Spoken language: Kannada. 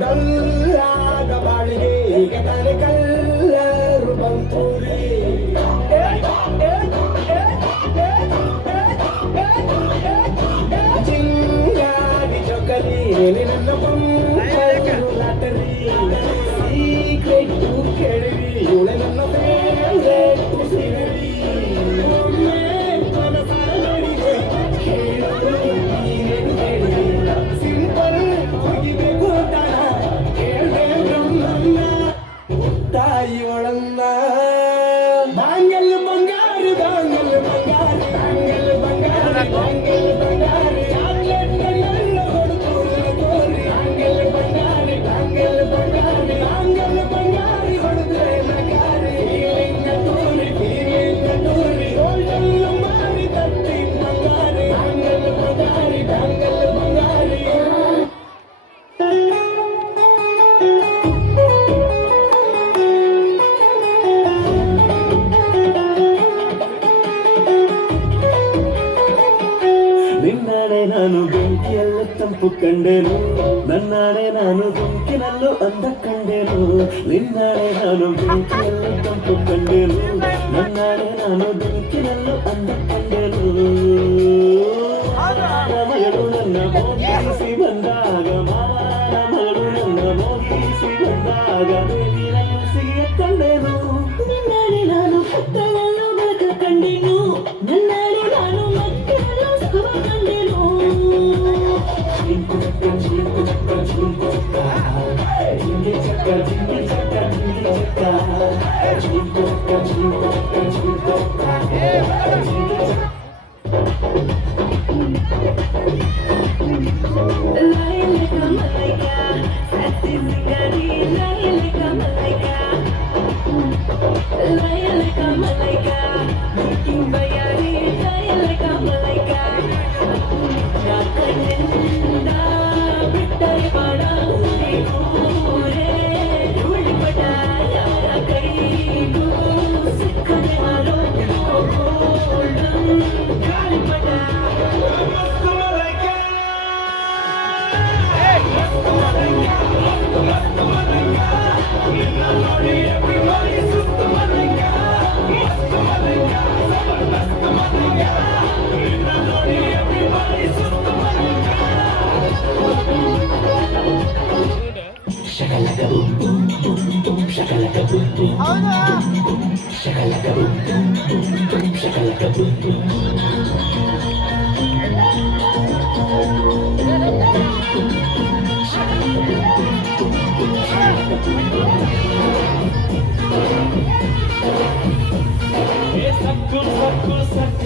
ಡಲ್ಲಾದ ಬಾಳಿಗೆ ಈಗ ತಾನೆ ಕಲ್ಲರು ಬಂತೂರಿ ಚಿಂಗಾಡಿ ಜೋಕಲಿ ನನ್ನ ಬಂಪರು ಲಾಟರಿ ಸೀಕ್ರೆಟ್ ಕೇಳಿರಿ ಇವಳೆ ನನ್ನ ಫೇವ್ರೆಟ್ ಸೀನರಿ ತಾಯಿಯೊಳನ್ನ ಬಾಂಗಲ್ ಬಂಗಾರಿ ಬಾಂಗಲ್ ಬಂಗಾರಿ ಬಾಂಗಲ್ ಬಂಗಾರಿ ಬಾಂಗಲ್ ಬಂಗಾರಿ ಚಾಕ್ಲೇಟ್ ಕಣ್ಣಲ್ಲ ಹೊಡೆದು ಕೋರಿ ಬಾಂಗಲ್ ಬಂಗಾರಿ ಬಾಂಗಲ್ ಬಂಗಾರಿ ಬಾಂಗಲ್ ಬಂಗಾರಿ ಹೊಡೆದ್ರೆ ನಗಾರಿ ಫೀಲಿಂಗ ಟೂರಿ ಗೋಲ್ಡನ್ ಮಾರಿ ತಟ್ಟಿ ಬಂಗಾರಿ ಬಾಂಗಲ್ ಬಂಗಾರಿ ಬಾಂಗಲ್ ಬಂಗಾರಿ ನಿನ್ನಾಡೆ ನಾನು ಬೆಂಕಿಯಲ್ಲೂ ತಂಪು ಕಂಡೆನು ನನ್ನಾಡೆ ನಾನು ಬೆಂಕಿನಲ್ಲೂ ಅಂದ ಕಂಡೆನು ನಿನ್ನಾಡೆ ನಾನು ಬೆಂಕಿಯಲ್ಲೂ ತಂಪು ಕಂಡೆನು ನನ್ನಾಡೆ ನಾನು ಬೆಂಕಿನಲ್ಲೂ ಅಂದ ಕಂಡೆನು ಮಗಳು ನನ್ನ ಮೋಗಿಸಿ ಬಂದಾಗ ಮಾವನ ಮಗಳು ನನ್ನ ಮೋಗಿಸಿ ಬಂದಾಗ ದೇವಿನನ್ನು ಸಿಗಿಯ ಕಂಡೆನು ನನ್ನಾಡೆ ನಾನು ಕತ್ತಲನ್ನು ಬೆಳಕ ಕಂಡೆನು ನನ್ನಾಡೆ ನಾನು ಮಕ್ಕಳನ್ನು ಸುಖ ಕಂಡೆನು ಚಿಂಕು ಚಕ್ಕ ಚಿಂಕು ಚಕ್ಕ ಚಿಂಕು ಚಕ್ಕ ಜಿಂಗಿ ಚಕ್ಕ ಜಿಂಗಿ ಚಕ್ಕ ಜಿಂಗಿ ಚಕ್ಕ ಚಿಂಕು ಚಕ್ಕ ಚಿಂಕು ಚಕ್ಕ ಚಿಂಕು ಚಕ್ಕ ಜಿಂಗಿ ಚಕ್ಕ ಲೈಲಕ ಮಲೈಕ ಸತ್ತಿ ಸಿಂಗರಿ ಲೈಲಕ ಮಲೈಕ ಲೈಲಕ ಮಲೈಕ ಕಿಂಬಯಾರಿ ಲೈಲಕ ಮಲೈಕ ಯಾಕಂದ ಬಿಟ್ಟರೆ ಬಾಡ ಊರೇ ಉಳಿಪಟ ಯಾರ ಕೈಗೂ ಸಿಕ್ಕದೆ ಹಾರೋ ಗಾಳಿಪಟ Shakalaka boom boom boom boom shakalaka boom boom shakalaka boom boom boom boom shakalaka boom boom sakku sakku sakku